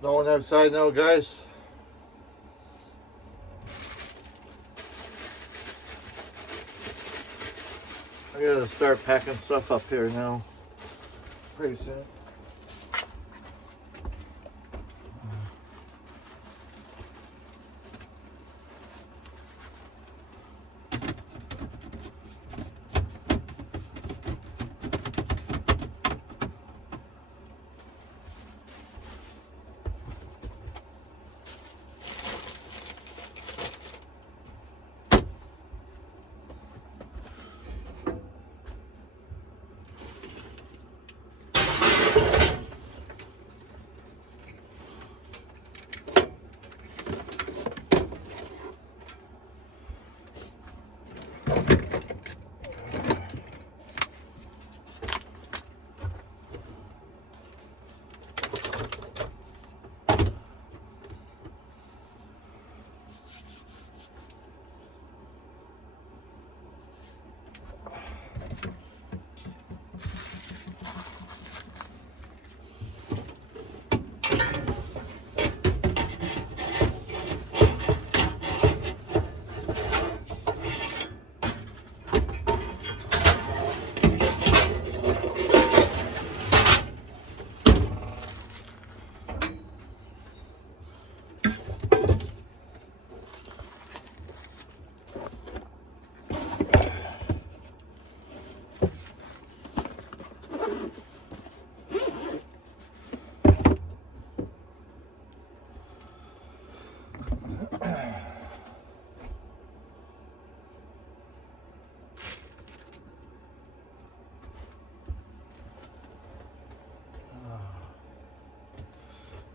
Snowing outside now, guys. I gotta start packing stuff up here now. Pretty soon.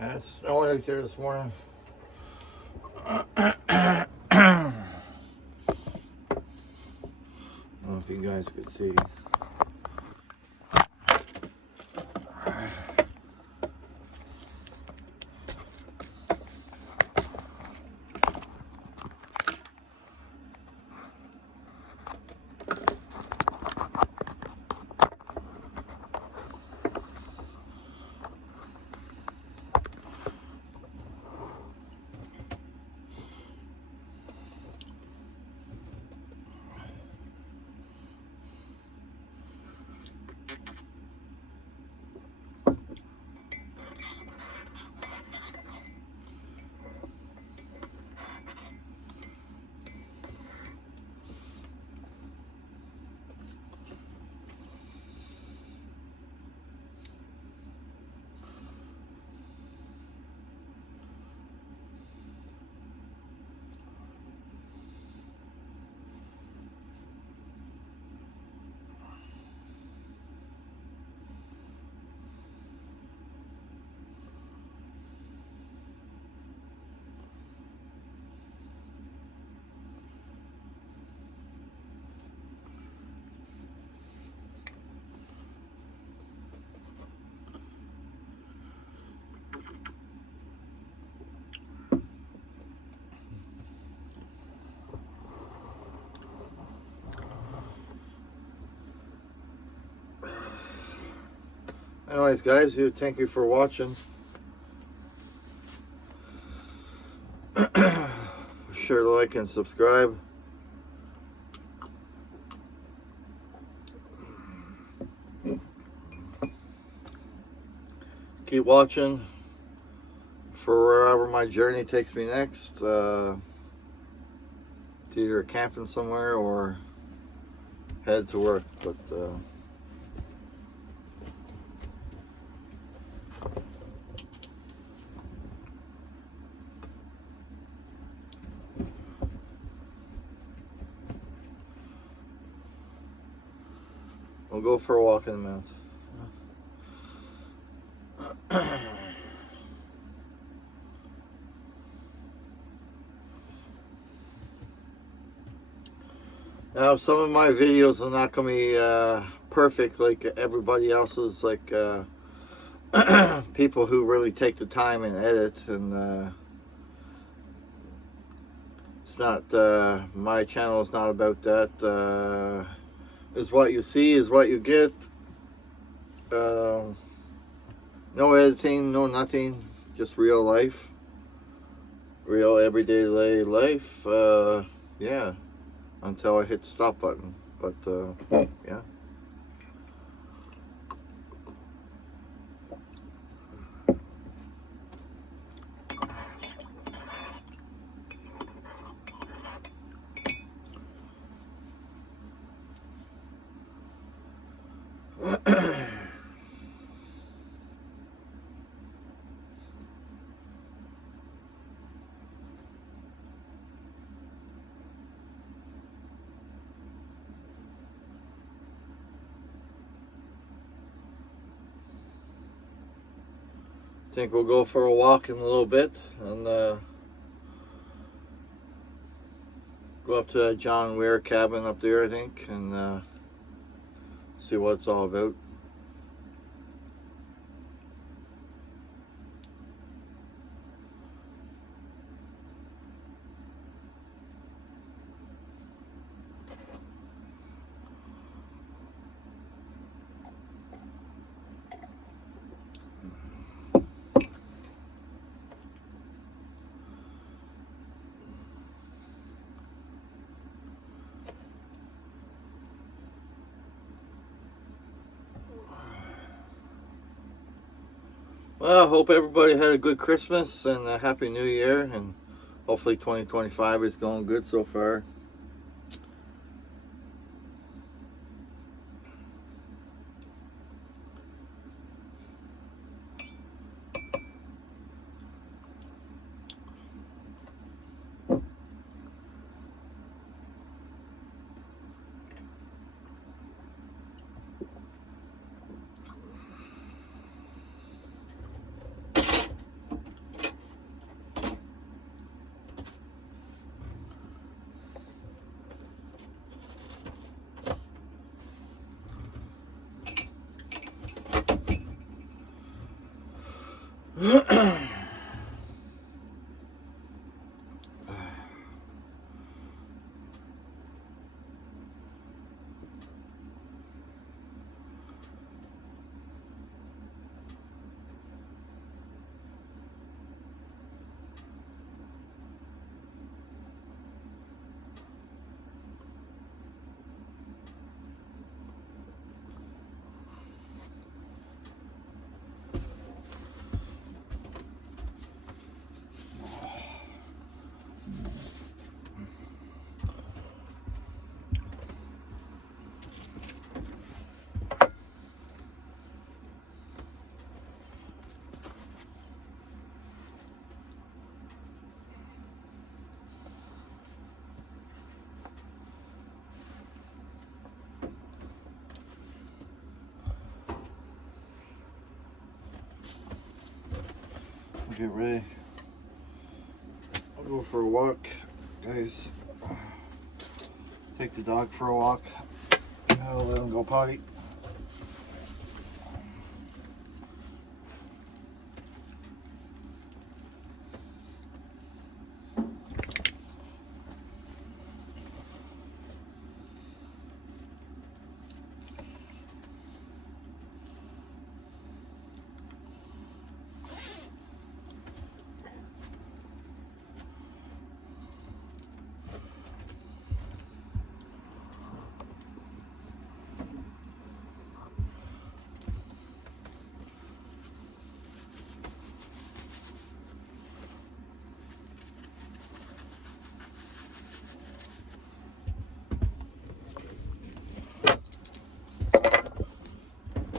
It's snowing out there this morning. I don't know if you guys could see. Anyways, guys, thank you for watching. Sure to like and subscribe. Keep watching for wherever my journey takes me next. It's either camping somewhere or head to work. But we'll go for a walk in the mountains. Now, some of my videos are not going to be perfect like everybody else's, like people who really take the time and edit, and it's not, my channel is not about that. Is what you see is what you get. No editing, no nothing, just real life, real everyday life. Yeah, until I hit the stop button. But yeah. Think we'll go for a walk in a little bit and go up to that John Ware Cabin up there, I think, and see what it's all about. Well, I hope everybody had a good Christmas and a Happy New Year, and hopefully 2025 is going good so far. Get ready. I'll go for a walk, guys. Take the dog for a walk. I'll let him go potty.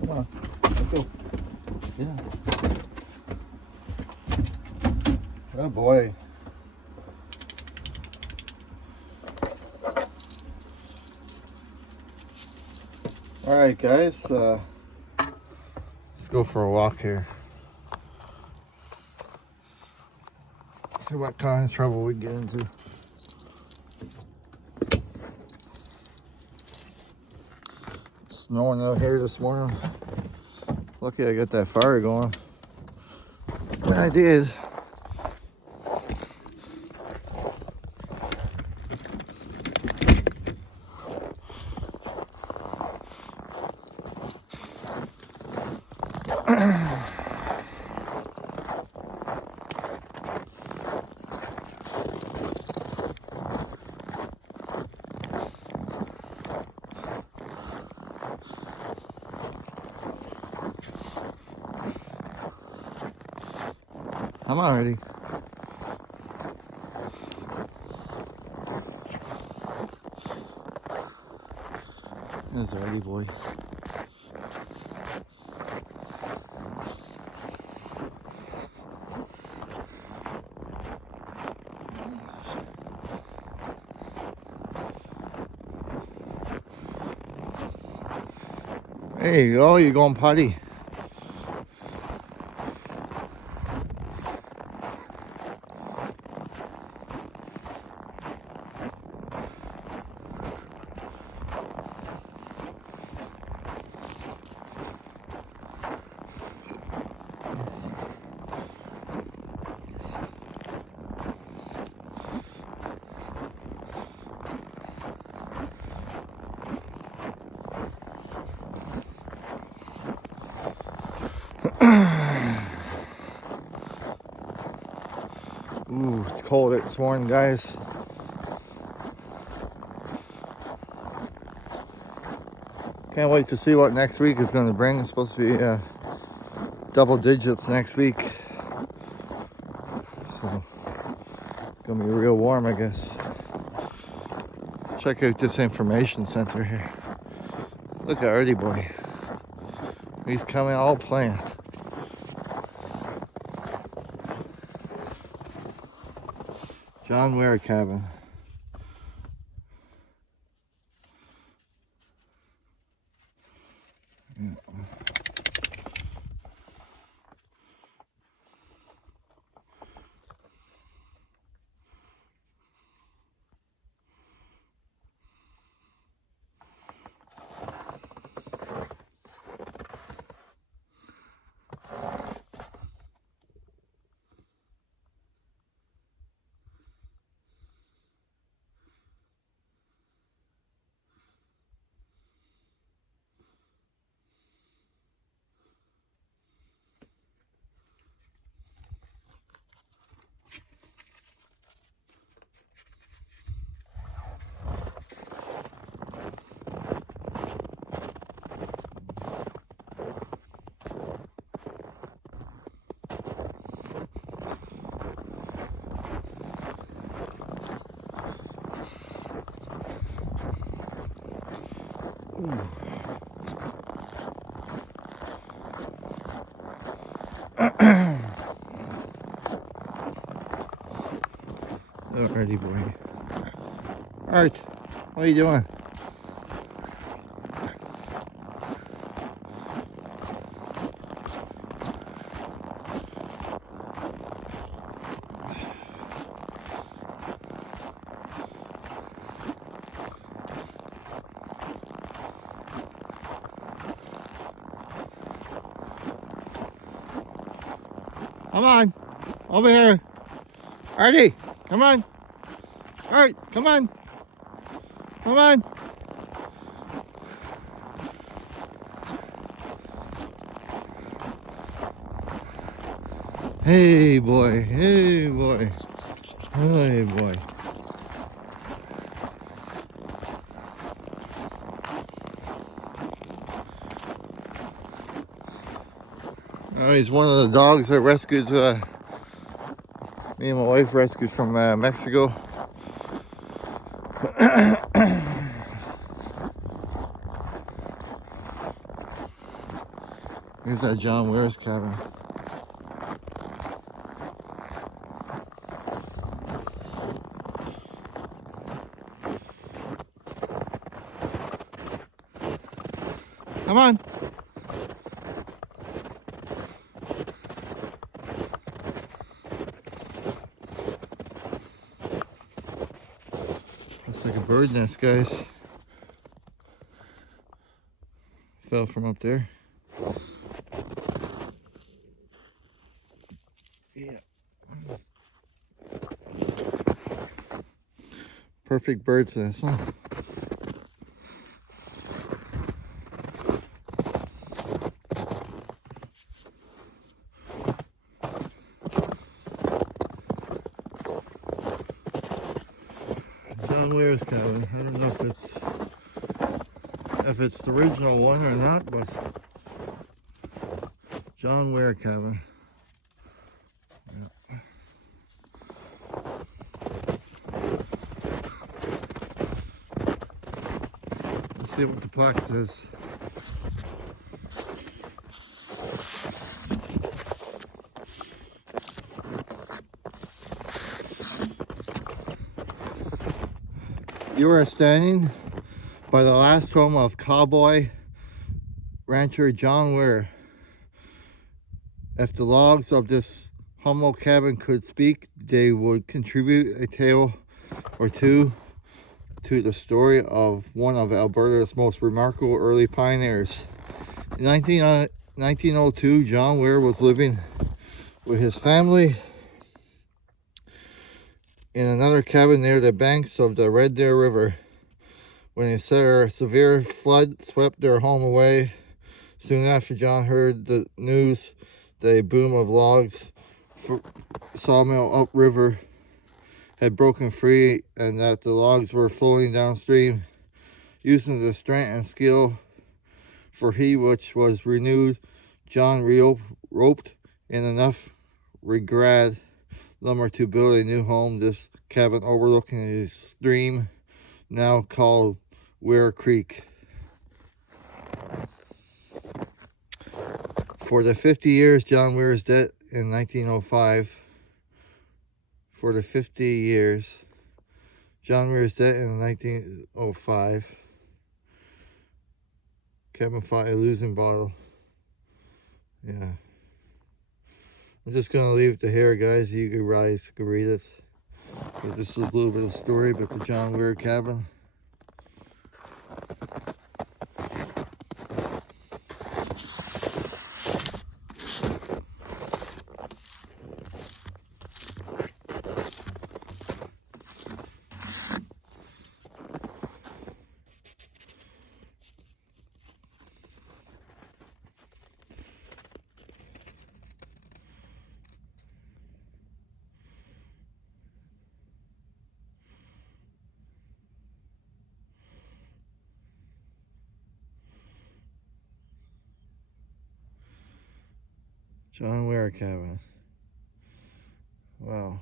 Come on, let's go. Yeah. Oh boy. All right, guys. Let's go for a walk here. See what kind of trouble we get into. Snowing out here this morning. Lucky I got that fire going. I did. Come on, Eddie. There's Eddie boy. There you go, you're going potty. Ooh, it's cold this morning, guys. Can't wait to see what next week is going to bring. It's supposed to be double digits next week. So, it's going to be real warm, I guess. Check out this information center here. Look at Artie boy. He's coming all playing. John Ware Cabin. Yeah. Alrighty, boy. Art, what are you doing? Come on, over here. Artie, come on. Art, come on. Come on. Hey, boy. Hey, boy. Hey, boy. Oh, he's one of the dogs I rescued. Me and my wife rescued from Mexico. Here's that John Ware's cabin. Come on. Looks like a bird nest, guys. Fell from up there. Yeah. Perfect bird's nest, huh? John Ware's cabin. I don't know if it's the original one or not, but John Ware Cabin. Yeah. Let's see what the plaque says. You are standing by the last home of cowboy rancher John Ware. If the logs of this humble cabin could speak, they would contribute a tale or two to the story of one of Alberta's most remarkable early pioneers. In 1902, John Ware was living with his family in another cabin near the banks of the Red Deer River when a severe flood swept their home away. Soon after John heard the news that a boom of logs for sawmill upriver had broken free and that the logs were floating downstream. Using the strength and skill for he which was renewed, John roped in enough regrad lumber to build a new home. This cabin overlooking a stream now called Ware Creek. For the 50 years John Ware's dead in 1905. For the 50 years John Ware's dead in 1905. Kevin fought a losing battle. Yeah. I'm just going to leave it to here, guys. You can read it. But this is a little bit of story about the John Ware Cabin. John Ware Cabin. Wow.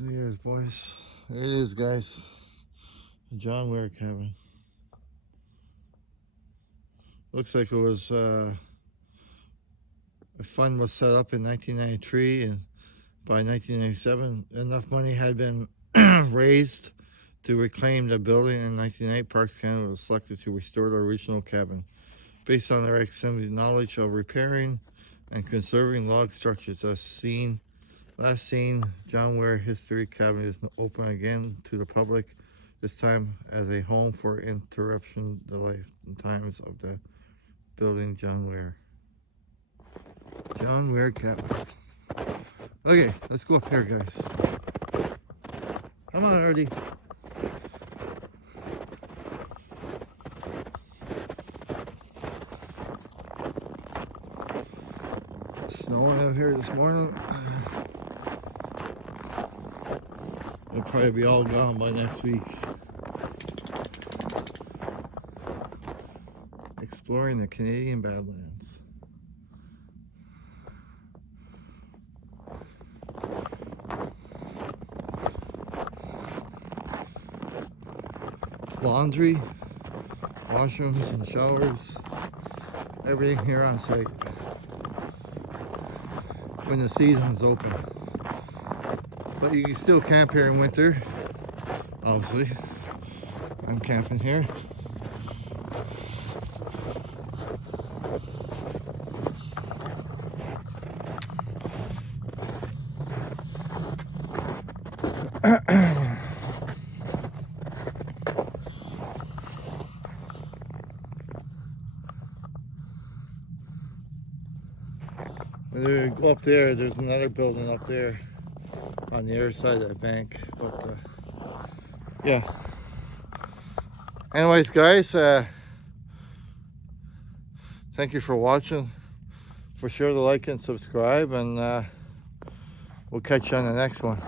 There he is, boys. There it is, guys. The John Ware Cabin. Looks like it was a fund was set up in 1993, and by 1997 enough money had been raised to reclaim the building. In 1998, Parks Canada was selected to restore the original cabin based on their extensive knowledge of repairing and conserving log structures. Last seen, John Ware History Cabin is open again to the public, this time as a home for interruption the life and times of the building John Ware. John Ware Cabin. Okay, let's go up here, guys. Come on, Artie. Snowing out here this morning. It'll probably be all gone by next week. Exploring the Canadian Badlands. Laundry, washrooms and showers, everything here on site when the season's open. But you can still camp here in winter, obviously. I'm camping here. Go up there, there's another building up there on the other side of the bank, but yeah. Anyways, guys, thank you for watching. For sure to like and subscribe, and we'll catch you on the next one.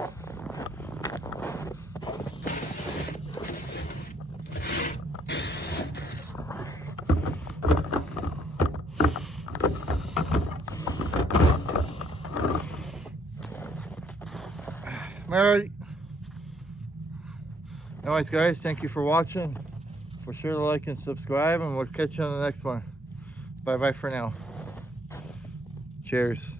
Mary. Anyways, guys, thank you for watching. For sure to like and subscribe, and we'll catch you on the next one. Bye bye for now. Cheers.